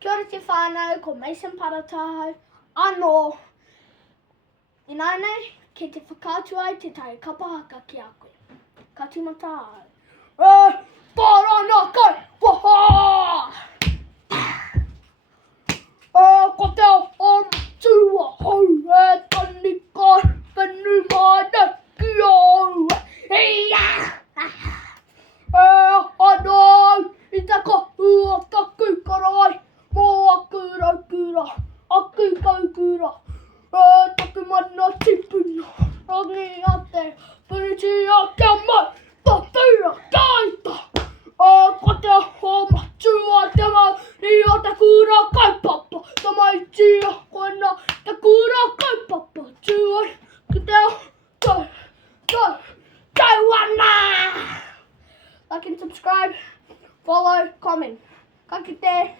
Kia ora te whānau, ko Mason Parataho, anō. Inānei, ke te whakātua ai te tai kapa haka ki a koe. Ka tīmata au. Torona Kei, waho! Ko te o matua hau, tani kai, whenu mana ki au. Anō, I te kahua taku karai, mō aku raukura, aku kaukura. Taku mana tipuna, rangi a te puriti a kia mai, whawhira kaita. Ko te o matua te mau, I o te kura kaupapa, te mai tia koina, te kura kaupapa, tuai, ki te wana! Like and subscribe, follow, comment. Ka kite.